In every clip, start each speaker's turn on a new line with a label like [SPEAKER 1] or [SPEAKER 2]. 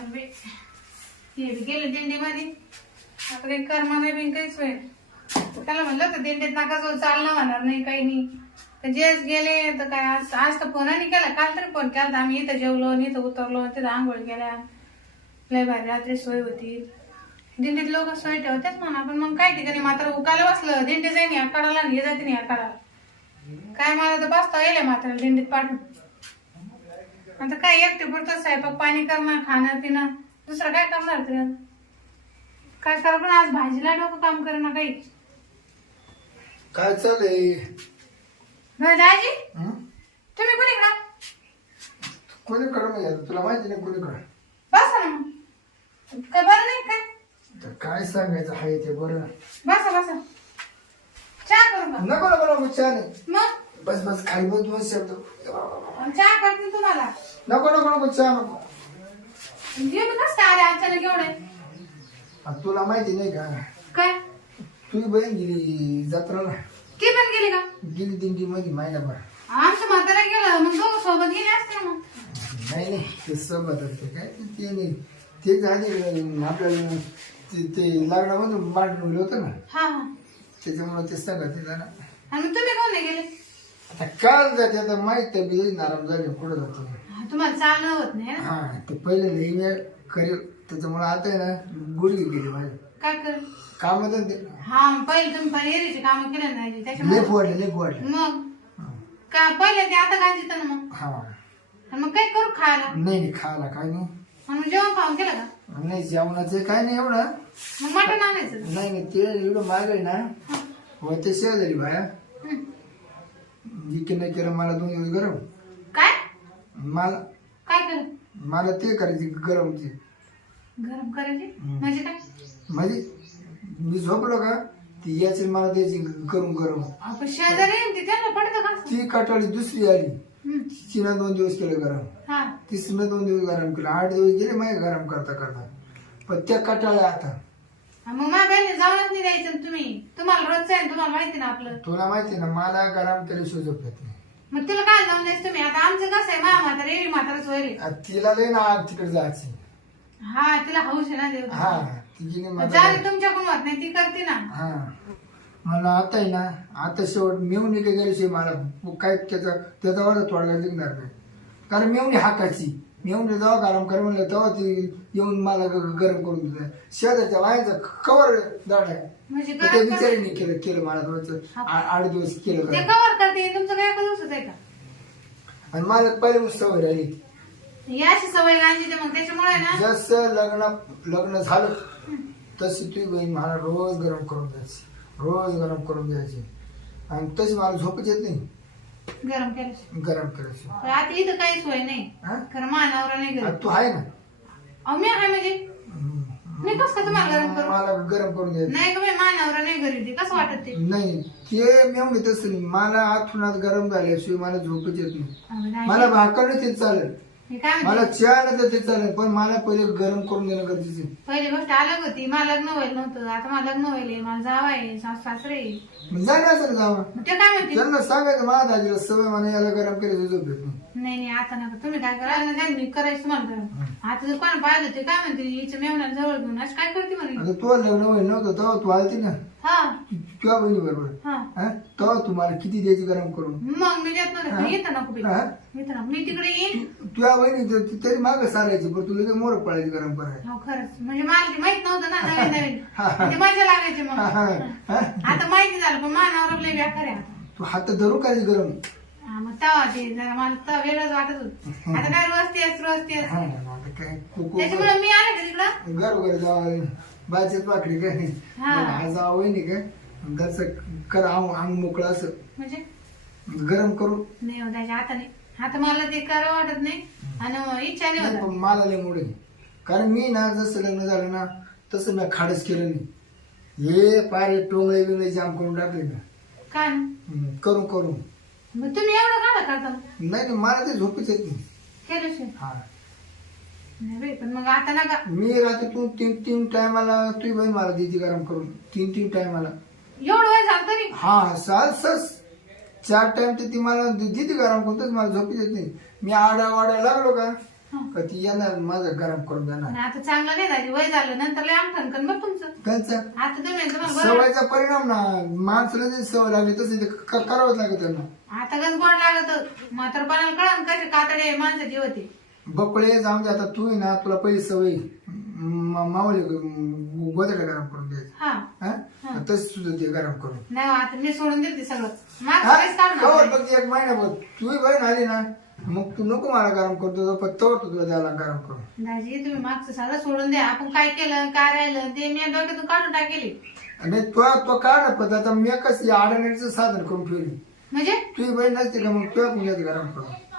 [SPEAKER 1] पण बे, हे बी गेले दिंडीमध्ये. आता काही कर्म नाही बिन काहीच होईल त्याला म्हणलं होतं दिंडीत नका जाऊ चालणं होणार नाही काही नाही. तर जेच गेले तर काय आज आज तर फोनही केला. काल तरी फोन केला आम्ही इथं जेवलो आणि इथं उतरलो तिथं आंघोळ केल्या. लय भारी रात्री सोय होती. दिंडीत लोक सोय ठेवतेच म्हणा पण मग काय ठिकाणी मात्र उकायला बसलं. दिंडी जाईन या काढाला आणि हे जाते नाही या काढाला काय मला तर बसता येईल मात्र दिंडीत पाठवून. आता काय एकटे पुरतं स्वयंपाक पाणी करणं खाणं पिणं? दुसरं काय करणार ते? काय करा पण आज भाजीला डोकं काम करणं काही.
[SPEAKER 2] काय चाललंय?
[SPEAKER 1] बरं, दाजी? तुम्ही कुणी का
[SPEAKER 2] कोणीकडं नाही आता तुला माहिती नाही कोणीकडं.
[SPEAKER 1] बसा ना मग. काय बरं नाही काय
[SPEAKER 2] तर काय सांगायचं आहे ते बरं.
[SPEAKER 1] बसा बसा. चहा करू का
[SPEAKER 2] नको नको नको चहा नाही.
[SPEAKER 1] मग?
[SPEAKER 2] बस बस खाली बस दोन शब्द.
[SPEAKER 1] चहा करते तुम्हाला.
[SPEAKER 2] नको नको नको चहा नको.
[SPEAKER 1] जेवण कसं आले अचानक एवढे
[SPEAKER 2] आणि तुला माहिती नाही का?
[SPEAKER 1] काय?
[SPEAKER 2] तुझी बहीण गेली जत्राला.
[SPEAKER 1] ती पण गेली का?
[SPEAKER 2] गेली दिंडी मध्ये महिनाभर.
[SPEAKER 1] आमचं म्हातारा गेलं मग दोघं सोबत गेले असते ना मग.
[SPEAKER 2] नाही नाही ते सोबत होते. काय ते ते नाही. ते झाले आपल्याला ते ते लग्नामधून मांडून होतं ना.
[SPEAKER 1] हा हा.
[SPEAKER 2] त्याच्यामुळे ते सांगत ते ना
[SPEAKER 1] आणि तुम्ही कोण नाही गेले?
[SPEAKER 2] आता काय जाते माहीत आहे बिल नाराम झाले पुढे जातो.
[SPEAKER 1] हा, तुम्हाला चालणं होत नाही ना?
[SPEAKER 2] हा ते पहिले लई वेळ करेल त्याच्यामुळे आता आहे ना गुडघे गेली माझे.
[SPEAKER 1] काय कर?
[SPEAKER 2] काम ते.
[SPEAKER 1] हा पहिले तुम्ही परिहरीचे काम केले नाही
[SPEAKER 2] लेप वाढले लेप वाढले
[SPEAKER 1] मग? का पहिले ते आता गाजीत ना मग?
[SPEAKER 2] हा.
[SPEAKER 1] आणि मग काय करू खायला?
[SPEAKER 2] नाही नाही खायला काय नाही.
[SPEAKER 1] मग जेवण खाऊन केलं का?
[SPEAKER 2] नाही जेवणाचं काय नाही एवढं.
[SPEAKER 1] मग मटण आणायचं
[SPEAKER 2] नाही नाही ते एवढं माग ना. व ते शेजारी बाया.
[SPEAKER 1] हं.
[SPEAKER 2] नाही केलं मला दोन दिवस गरम.
[SPEAKER 1] काय?
[SPEAKER 2] मला
[SPEAKER 1] काय
[SPEAKER 2] मला ते करायची गरम ती.
[SPEAKER 1] गरम करायचे? म्हणजे काय?
[SPEAKER 2] म्हणजे मी झोपलो का ती याची मला द्यायची गरम गरम.
[SPEAKER 1] आपण शेजारी आहे ना, ते त्यांना पडतं का
[SPEAKER 2] ती कटाळी दुसरी आली.
[SPEAKER 1] हं.
[SPEAKER 2] तिनं दोन दिवस केलं गरम.
[SPEAKER 1] हा.
[SPEAKER 2] तिसरीनं दोन दिवस गरम केलं. आठ दिवस गेले मागे गरम करता करता. पण त्या कटाळ्या आता.
[SPEAKER 1] मग माझ्या बहिणी जाऊनच नाही द्यायचं ना तुम्ही. तुम्हाला रोजचं आहे ना, तुम्हाला माहिती ना आपलं.
[SPEAKER 2] तुला माहिती ना मला गरम केल्याशिवाय झोप येत नाही.
[SPEAKER 1] मग तिला काय जाऊन द्यायचं तुम्ही? आता आमचं कसं आहे मा म्हातारा एरी म्हाताराच होईल.
[SPEAKER 2] आ, तिला लय ना तिकडे जायची
[SPEAKER 1] हा तिला हौस आहे ना
[SPEAKER 2] हा
[SPEAKER 1] तुमच्याकडून होत नाही ती करते ना.
[SPEAKER 2] हा. मला आता आहे ना आता शेवट मेवणी काय गेल्याशिवाय मला काय त्याचा त्याचा वाजा तोडगा निघणार नाही. कारण मेवणी हाकाची मेवणी जेव्हा गरम कर म्हणलं तेव्हा ती येऊन मला ग- गरम करून दिलं शेजारच्या वायाचं कवर दाड आहे.
[SPEAKER 1] म्हणजे
[SPEAKER 2] ते
[SPEAKER 1] गरम कर-
[SPEAKER 2] विचारीने केलं केलं मला थोडंसं. आ- आठ दिवस केलं
[SPEAKER 1] ते
[SPEAKER 2] गरम.
[SPEAKER 1] कवर करते तुमचं काय एका दिवसाच आहे का?
[SPEAKER 2] आणि मला पहिले सवय राहिली.
[SPEAKER 1] ही अशी सवय गांजी ते मग त्याच्यामुळे ना?
[SPEAKER 2] जसं लग्न लग्न झालं तशी तुझी बहीण मला रोज गरम करून द्यायची. रोज गरम करून द्यायची. आणि तशी मला झोपच येत नाही.
[SPEAKER 1] गरम केलं
[SPEAKER 2] गरम केल्याशिवाय
[SPEAKER 1] आता इथं काही सोय नाही.
[SPEAKER 2] हा?
[SPEAKER 1] खरं मानावर नाही गरम.
[SPEAKER 2] तू आहे ना?
[SPEAKER 1] अहो मी आहे म्हणजे.
[SPEAKER 2] हम्म.
[SPEAKER 1] मी कसं काय तुम्हाला गरम करू?
[SPEAKER 2] मला गरम करून द्यायचं
[SPEAKER 1] नाही का मी मानावर नाही घरी ते कसं वाटत ते?
[SPEAKER 2] नाही ते मी म्हणत तसं नाही. मला आतून आत गरम झाल्याशिवाय मला झोपच येत नाही.
[SPEAKER 1] अहो, नाही.
[SPEAKER 2] मला भाकर ते चालेल.
[SPEAKER 1] मी काय म्हणते?
[SPEAKER 2] मला चहा नाही तर ते चालेल पण मला पहिले गरम करून देणं गरजेचं आहे.
[SPEAKER 1] पहिली गोष्ट अलग होती मला लग्न व्हायला नव्हतं. आता मला लग्न व्हायले मला जावा आहे सासू सासरे आहे.
[SPEAKER 2] मग जा ना सर जावा.
[SPEAKER 1] मग ते काय म्हणते?
[SPEAKER 2] त्यांना सांगायचं माझ्या दाजीला सवय मला याला गरम केलं येत नाही.
[SPEAKER 1] नाही नाही आता नका. तुम्ही काय करा? ना मी करायचं तुम्हाला आता जर कोण पाहिलं ते काय म्हणते? हिचं मेवण्याला जवळ घेऊन असं काय करते म्हणे?
[SPEAKER 2] आता तू लग्न होईल नव्हतं तेव्हा तू आलती ना. तुझ्या बहिणी बरोबर.
[SPEAKER 1] हा.
[SPEAKER 2] हा? तू मला किती द्यायची गरम करून?
[SPEAKER 1] मग मी देत पण येतं नको
[SPEAKER 2] हा?
[SPEAKER 1] येतं ना. मी तिकडे येईन.
[SPEAKER 2] तुझ्या बहिणी तर ती तरी मागं सारायची पण तुला ते मोर पडायची गरम करायला.
[SPEAKER 1] हो खरंच. म्हणजे मला ते माहीत नव्हतं ना नवीन नवीन. ते मजा लागायची मग.
[SPEAKER 2] हा, हा, हा.
[SPEAKER 1] आता माहिती झालं पण मानावर लय व्यापार आहे. आता
[SPEAKER 2] तू हात धरू करायची गरम.
[SPEAKER 1] हा, मग तवा ते जरा मला तवा वेगळंच वाटत होत. आता काय रोज तेच रोज तेच.
[SPEAKER 2] हा, आता काय कुकू
[SPEAKER 1] त्याच्यामुळे मी आले का तिकडं?
[SPEAKER 2] घर वगैरे जावं बायचेच पाकडी काय
[SPEAKER 1] हा.
[SPEAKER 2] आज जावं नाही काय घरचं कर अंग अंग मोकळं असं.
[SPEAKER 1] म्हणजे?
[SPEAKER 2] गरम करू.
[SPEAKER 1] नाही हो त्याच्या हाताने आता मला ते करावं वाटत नाही. आणि इच्छा नाही होत.
[SPEAKER 2] पण मला लय मुळे कारण मी ना जसं लग्न झालं ना तसं मी खाडच केलं नाही. हे पारे टोंगळे बिंगळे जाम करून टाकले ना
[SPEAKER 1] काय ना?
[SPEAKER 2] हम्म, करून करून.
[SPEAKER 1] मग तुम्ही एवढं काढा करता?
[SPEAKER 2] नाही नाही, मला ते झोपच येत नाही.
[SPEAKER 1] केल्याशिवाय
[SPEAKER 2] हा.
[SPEAKER 1] नाही बाई, पण मग आता नका.
[SPEAKER 2] मी रात्री तू तीन तीन टायमाला तुझी बहीण मला दिदी गरम करून. तीन तीन टायमाला.
[SPEAKER 1] एवढं वय झालं तरी.
[SPEAKER 2] हा साल सस. चार टाइम तर ती मला दिदी गरम करून तसं मला झोपच येत नाही. मी आडा वाडा लागलो का का ती येणार माझं गरम करून देणार.
[SPEAKER 1] आणि आता चांगलं नाही झाली वय झालं नंतर लय अंगठण कन बघ तुमचं.
[SPEAKER 2] त्यांचा
[SPEAKER 1] आता तुम्ही तुम्हाला बरं.
[SPEAKER 2] सवयचा परिणाम ना माणसाला जे सवय लागली तसे ते क- करावंच लागत त्यांना.
[SPEAKER 1] आता कस गोड लागत. म्हातारपणाला कळण कसे कातडे माणसाची होती
[SPEAKER 2] बकळे जाऊन दे आता तू आहे ना तुला पहिली सवय. म- मावले गोदड्या गरम करून द्यायचं
[SPEAKER 1] हा.
[SPEAKER 2] हा? तसं तुझं ते गरम करून.
[SPEAKER 1] नाही आता मी सोडून देते सगळं? काहीच
[SPEAKER 2] कवर
[SPEAKER 1] नाही.
[SPEAKER 2] बघ एक तू बहीण आली ना मग तू नको मला गरम करतो पण तवर तू तुला द्यायला गरम करून
[SPEAKER 1] दाजी तुम्ही मागचं सगळं सोडून द्या. आपण काय केलं काय राहिलं ते मी डोक्यातून काढून टाकेली.
[SPEAKER 2] आणि तो तो काढ पण आता मी कसं अडण्याचं साधन करून ठेवली.
[SPEAKER 1] म्हणजे?
[SPEAKER 2] तुझी बहीण नसते का मग तुला गरम करून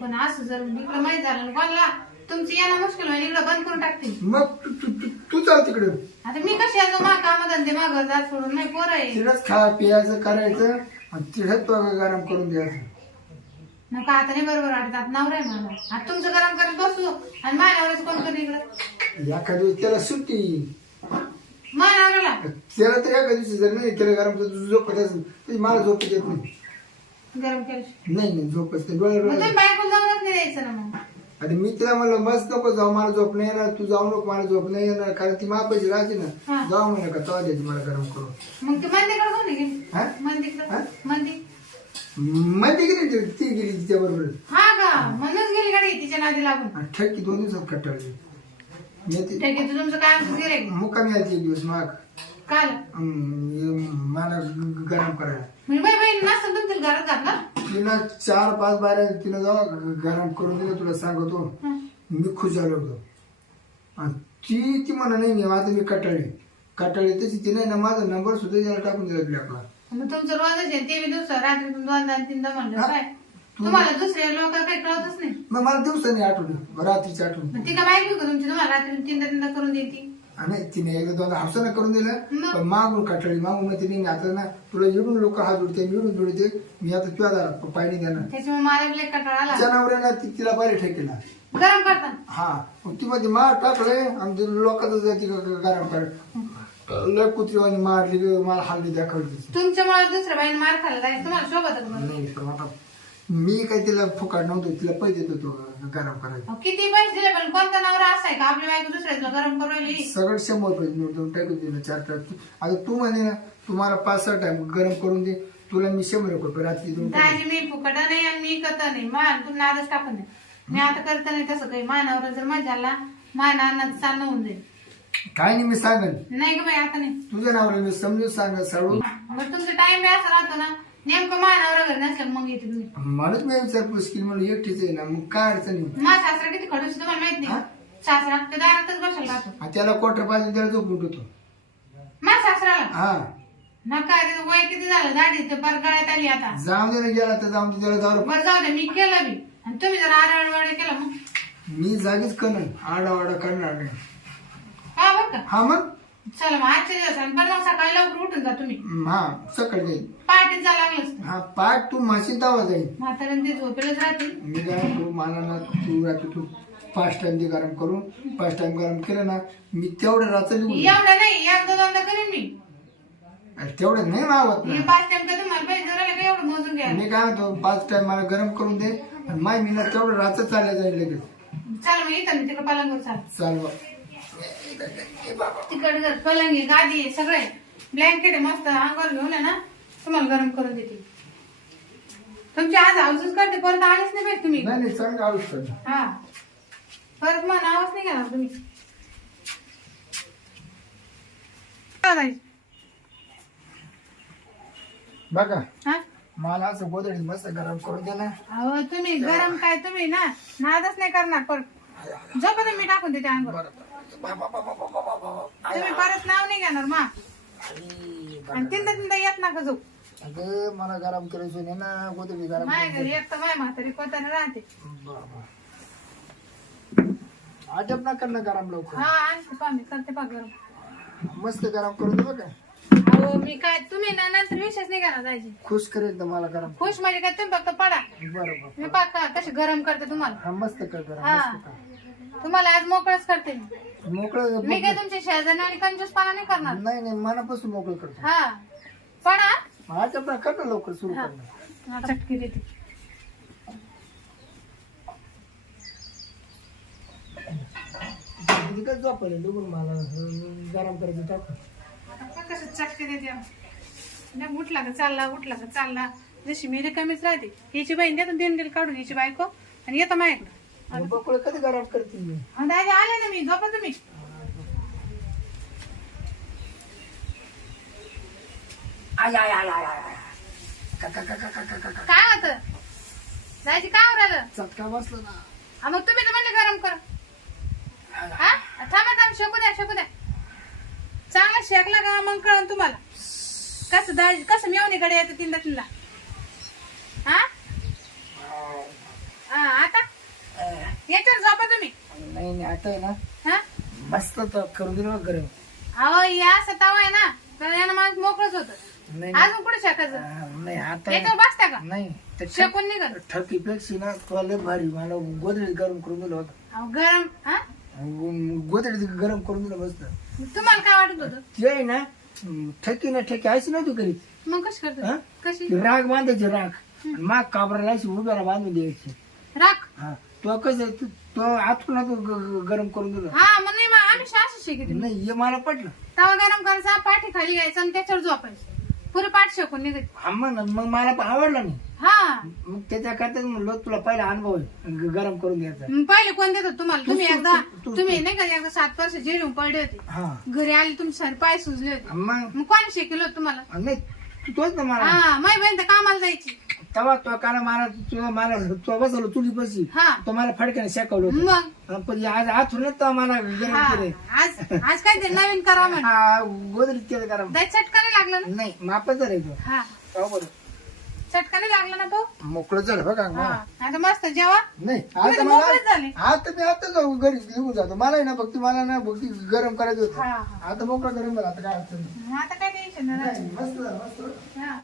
[SPEAKER 1] पण असं जर इकडं माहीत झालं ना कोणाला तुमची येणं मुश्किल होईल इकडं बंद करून टाकते
[SPEAKER 2] मग तू तू तू- तू चाल तिकडे.
[SPEAKER 1] आता मी कशी यायचो मा कामधंदे माग जात सोडून नाही पोरं आहे.
[SPEAKER 2] खा करायचं आणि तिथंच गरम करून द्यायचं.
[SPEAKER 1] नका आता नाही बरोबर वाटतात नवरा आहे मला. आता तुमचं गरम करत बसू आणि माझ्यावरच कोण कधी इकडं?
[SPEAKER 2] दिवस त्याला सुट्टी.
[SPEAKER 1] मानावराला
[SPEAKER 2] त्याला तर एका दिवशी जर नाही त्याला गरम झोपत असेल तर मला झोप येत नाही.
[SPEAKER 1] गरम केलं.
[SPEAKER 2] नाही नाही झोपच नाही. डोळे
[SPEAKER 1] मग
[SPEAKER 2] डोळे
[SPEAKER 1] तुम्ही बायको जाऊनच नाही द्यायचं ना मग?
[SPEAKER 2] आणि मी तिला म्हणलं मस्त नको जाऊ मला झोप नाही येणार तू जाऊ नको मला झोप नाही येणार. कारण ती मापाशी राहते ना.
[SPEAKER 1] हा.
[SPEAKER 2] जाऊ म्हणे का तेव्हा द्यायची मला गरम करून.
[SPEAKER 1] मग ते मंदीकडे कोण गेली.
[SPEAKER 2] हा?
[SPEAKER 1] मंदीकडे
[SPEAKER 2] हा?
[SPEAKER 1] मंदी.
[SPEAKER 2] म्हणते की नाही ती गेली तिच्या बरोबर
[SPEAKER 1] हा का? म्हणूनच गेली गाडी तिच्या नादी लागून.
[SPEAKER 2] ठेकी दोन दिवसात कटाळली मी ती
[SPEAKER 1] ठीक आहे तुमचं काय आमचं
[SPEAKER 2] मुक्कामी आली एक दिवस माग.
[SPEAKER 1] काल.
[SPEAKER 2] हम्म, मला गरम करायला.
[SPEAKER 1] म्हणजे बाई बाई नसतं तुमच्या घरात घातलं?
[SPEAKER 2] तिनं चार पाच बाऱ्या तिनं जाऊ गरम करून दिलं तुला सांगतो. मी खुश झालो होतो. आणि ती ती म्हणा नाही नाही आता मी कटाळली कटाळली तशी ती नाही ना माझा नंबर सुद्धा त्याला टाकून दिला तुला आपला.
[SPEAKER 1] मग तुमचं रोजच आहे ते बी दिवस रात्रीतून दोनदा आणि तीनदा म्हणलं
[SPEAKER 2] हा.
[SPEAKER 1] काय? तुम्हाला दुसरे लोक काही कळतच नाही.
[SPEAKER 2] मग मला दिवसाने आठवली रात्रीची आठवली
[SPEAKER 1] मग ती का बायको का तुमची तुम्हाला रात्री तीनदा तीनदा करून देते?
[SPEAKER 2] आणि तिने एकदा दोनदा हौसानं करून दिलं? पण मागून कटाळली मागून मग तिने आता ना तुला इडून लोक हात जोडते मी इडून जोडते मी आता तुझ्या दारात पायनी देणार.
[SPEAKER 1] त्याच्यामुळे मला बी लय कंटाळा आला.
[SPEAKER 2] जनावरांना ती तिला पाहिजे ठेकेला.
[SPEAKER 1] गरम
[SPEAKER 2] हा मग ती मध्ये मार टाकले आणि ते लोकांचं जाती गरम कर. लय कुत्रीवानी मारली मला हल्ली दाखवली.
[SPEAKER 1] तुमच्यामुळे दुसऱ्या बाईने मार खाल्ला जायचं तुम्हाला का?
[SPEAKER 2] नाही पण मी काही तिला फुकाट नव्हतो तिला पैसे देत होतो गरम करायला.
[SPEAKER 1] अहो, किती पैसे दिले पण कोणता नवरा असा आहे का? आपली बायको दुसऱ्याला गरम करू
[SPEAKER 2] सगळं शंभर रुपये नोट देऊन टाकून दिलं चार टाक आता तू म्हणे ना तुम्हाला पाच सहा टाइम गरम करून दे. तुला मी शंभर रुपये रात्री देऊन टाकेन.
[SPEAKER 1] दाजी मी फुकट नाही आणि मी करत नाही. मान तू नादच टाकून दे मी आता करत नाही तसं काही. मानावर जर मजा झाला मान अन्नात चालणं होऊन जाईल.
[SPEAKER 2] काय नाही मी सांगेन.
[SPEAKER 1] नाही ग बाई आता नाही.
[SPEAKER 2] तुझ्या नावाला मी समजून सांग सळून
[SPEAKER 1] मग तुमचा टाइम बी असा राहतो ना. नेमकं मानावर घर नसलं मग येते तुम्ही.
[SPEAKER 2] म्हणून मी विचारपूस केली म्हणून एकटीच आहे ना मग काय अडचण नाही
[SPEAKER 1] माझा सासरा किती खडूस तुम्हाला माहीत
[SPEAKER 2] हा?
[SPEAKER 1] नाही सासरा ते दारातच बसायला राहतो.
[SPEAKER 2] आणि त्याला क्वार्टर पाहिजे त्याला झोपून ठेवतो.
[SPEAKER 1] माझ्या सासराला
[SPEAKER 2] हा.
[SPEAKER 1] नका ते वय किती झालं? दाढी ते पर गळ्यात आली आता.
[SPEAKER 2] जाऊन दे ना गेला तर जाऊन दे त्याला जाऊ
[SPEAKER 1] बरं जाऊ दे मी केलं बी. आणि तुम्ही जर आरवड केलं मग.
[SPEAKER 2] मी जागीच करणार आडावाडा करणार नाही.
[SPEAKER 1] हा बरं का.
[SPEAKER 2] हा मग?
[SPEAKER 1] चला मग आजच्या पण मग सकाळी लवकर उठून जा तुम्ही.
[SPEAKER 2] हा सकाळी जाईल.
[SPEAKER 1] पहाटेच जा लागलं
[SPEAKER 2] हा पाठ तू म्हशी दावा जाईल.
[SPEAKER 1] म्हाताऱ्याने ते झोपेलच राहतील.
[SPEAKER 2] मी काय तू मला ना तू रात्री तू पाच टाइम ते गरम करून पाच टाइम गरम केलं ना मी तेवढं रात्री
[SPEAKER 1] एवढं नाही एकदा दोनदा करीन मी.
[SPEAKER 2] तेवढं नाही मावत
[SPEAKER 1] हे
[SPEAKER 2] ना.
[SPEAKER 1] पाच टाइम का तुम्हाला पैसे जरा का एवढं मोजून घ्या.
[SPEAKER 2] मी काय म्हणतो पाच टाइम मला गरम करून दे आणि माय मी ना तेवढं रात्र चालल्या जाईल लगेच.
[SPEAKER 1] चला मग इथं तिकडे पलंगवर चाल
[SPEAKER 2] चालवा.
[SPEAKER 1] तिकडे जर पलंग गादी आहे सगळे. ब्लँकेट आहे मस्त अंगावर घेऊन आहे ना तुम्हाला गरम करून देते. तुमची आज हाऊसच करते परत आलेच नाही पाहिजे तुम्ही.
[SPEAKER 2] नाही नाही चांगलं
[SPEAKER 1] हा. परत मग नावच नाही घेणार तुम्ही. काय करायचं?
[SPEAKER 2] बघा
[SPEAKER 1] हा?
[SPEAKER 2] मला असं गोदडी मस्त गरम करून दे ना.
[SPEAKER 1] अहो तुम्ही गरम काय तुम्ही ना नादच नाही करणार परत झोपत मी टाकून देते अंगावर तुम्ही परत नाव नाही घेणार मा. आणि तीनदा तीनदा येत नका जाऊ.
[SPEAKER 2] अगं मला गरम करायचं नाही ना गोदडी गरम
[SPEAKER 1] माझ्या घरी एक तर माय म्हातारी कोताने राहते.
[SPEAKER 2] आटप ना कर ना गरम लवकर.
[SPEAKER 1] हा आणते पा मी करते पा गरम.
[SPEAKER 2] मस्त गरम करून दे बघा
[SPEAKER 1] अहो मी काय तुम्ही ना नंतर विशेष नाही घेणार जायचे
[SPEAKER 2] खुश करेल तर मला गरम
[SPEAKER 1] खुश म्हणजे काय तुम्ही फक्त पडा.
[SPEAKER 2] बरोबर
[SPEAKER 1] मी पा का कशी गरम करते तुम्हाला.
[SPEAKER 2] हा मस्त कर गरम
[SPEAKER 1] हा.
[SPEAKER 2] मस्त कर.
[SPEAKER 1] तुम्हाला आज मोकळच करते मी.
[SPEAKER 2] मोकळं
[SPEAKER 1] मी काय तुमच्या शेजारी आणि कंजूसपणा नाही करणार?
[SPEAKER 2] नाही नाही मनापासून मोकळं करतो.
[SPEAKER 1] हा. पडा.
[SPEAKER 2] कर ना लवकर सुरू कर ना.
[SPEAKER 1] चटकी देते.
[SPEAKER 2] काय झोपले डुबून मला अं, गरम करायचं टाक.
[SPEAKER 1] आता पण कसं चटके देते नाही उठला का चालला उठला का चालला. जशी मी रिकामीच राहते हिची बहीण देतो दिन दिल काढून हिची बायको आणि येतो माझ्याकडं
[SPEAKER 2] बकुळे कधी गरम करते? मी
[SPEAKER 1] आणि दादा आले ना मी झोपा तुम्ही.
[SPEAKER 2] आय आय आय आय आय का का का का का का का का.
[SPEAKER 1] काय होत? जायची काय राहिलं
[SPEAKER 2] चटका बसला ना.
[SPEAKER 1] हा, मग तुम्ही तर म्हणले गरम कर. हा? थांबा थांब शेकू द्या शेकू द्या. चांगला शेकला का मग कळन तुम्हाला. कसं दाळ कसं मेवणीकडे येतं तीनदा तीनदा? हा? हा, आता? याच्यावर झोपा तुम्ही.
[SPEAKER 2] नाही नाही आता आहे ना.
[SPEAKER 1] हा?
[SPEAKER 2] मस्त तर करून दिलं बघ गरम.
[SPEAKER 1] अहो या सताव आहे ना तर यानं माणूस मोकळच होत.
[SPEAKER 2] नाही नाही.
[SPEAKER 1] अजून कुठे शेकायचं?
[SPEAKER 2] नाही आता
[SPEAKER 1] याच्यावर
[SPEAKER 2] ना.
[SPEAKER 1] बसता का?
[SPEAKER 2] नाही ते
[SPEAKER 1] शेकून निघल
[SPEAKER 2] ठकी पेक्षी ना तुला लय भारी. मला गोदरेज गरम करून दिलं होतं
[SPEAKER 1] अहो गरम हा?
[SPEAKER 2] गोदरेज गरम करून दिलं मस्त.
[SPEAKER 1] तुम्हाला काय वाटत होतं?
[SPEAKER 2] ते आहे ना ठकी ना ठकी ऐशी नव्हती करीत
[SPEAKER 1] मग कशी
[SPEAKER 2] हा?
[SPEAKER 1] करतो कशी?
[SPEAKER 2] ती राग बांधायची राग. माग काबराला उभ्याला बांधून द्यायची.
[SPEAKER 1] राख
[SPEAKER 2] हा. तो कसं तू- तो आतून आतून ग- ग- गरम करून दिलं.
[SPEAKER 1] हा मग नाही मग आम्ही शास शिकते
[SPEAKER 2] नाही हे मला पटलं.
[SPEAKER 1] तवा गरम करायचा पाठी खाली घ्यायचं आणि त्याच्यावर झोपायचं. पुरे पाठ शेकून निघायचं
[SPEAKER 2] हा मग मग मला पण आवडलं नाही.
[SPEAKER 1] हा.
[SPEAKER 2] मग त्याच्याकरताच म्हणलो तुला पहिला अनुभव आहे ग- गरम करून द्यायचा
[SPEAKER 1] मग पहिले कोण देत तुम्हाला? तुम्ही
[SPEAKER 2] तू-
[SPEAKER 1] एकदा
[SPEAKER 2] तू- तू-
[SPEAKER 1] तुम्ही नाही का एकदा सात वर्ष जेलून पडले होते.
[SPEAKER 2] हा.
[SPEAKER 1] घरी आले तुमचे सारे पाय सुजले होते.
[SPEAKER 2] मग?
[SPEAKER 1] मग कोणी शिकलं तुम्हाला?
[SPEAKER 2] नाही तू तोच ना मला.
[SPEAKER 1] हा माई बहीण तर कामाला जायची.
[SPEAKER 2] तेव्हा तो काना मला तुला मला तो बसवलं तुली बसी
[SPEAKER 1] हा.
[SPEAKER 2] तो मला फडक्याने शेकवलं होतं.
[SPEAKER 1] मग?
[SPEAKER 2] पण आज आतून तर मला गरम
[SPEAKER 1] आज आज काय ते नवीन करा म्हणे.
[SPEAKER 2] हा गोदरीत केलं गरम
[SPEAKER 1] दाई चटकाने लागलं ना?
[SPEAKER 2] नाही मापच
[SPEAKER 1] हा.
[SPEAKER 2] हो बरं.
[SPEAKER 1] चटकाने लागलं ना भाऊ?
[SPEAKER 2] मोकळं झालं बघा
[SPEAKER 1] हा.
[SPEAKER 2] मला.
[SPEAKER 1] आता मस्त जेवा?
[SPEAKER 2] नाही आता मला
[SPEAKER 1] मोकळेच झाले.
[SPEAKER 2] आता मी आता जाऊ घरी निघून जातो. मला आहे ना फक्त मला ना गरम करायचं
[SPEAKER 1] हा
[SPEAKER 2] होतं.
[SPEAKER 1] हा
[SPEAKER 2] आता मोकळं गरम झालं आता काय अडचण नाही.
[SPEAKER 1] आता काय टेन्शन
[SPEAKER 2] नाही. मस्त झालं मस्त.
[SPEAKER 1] हा.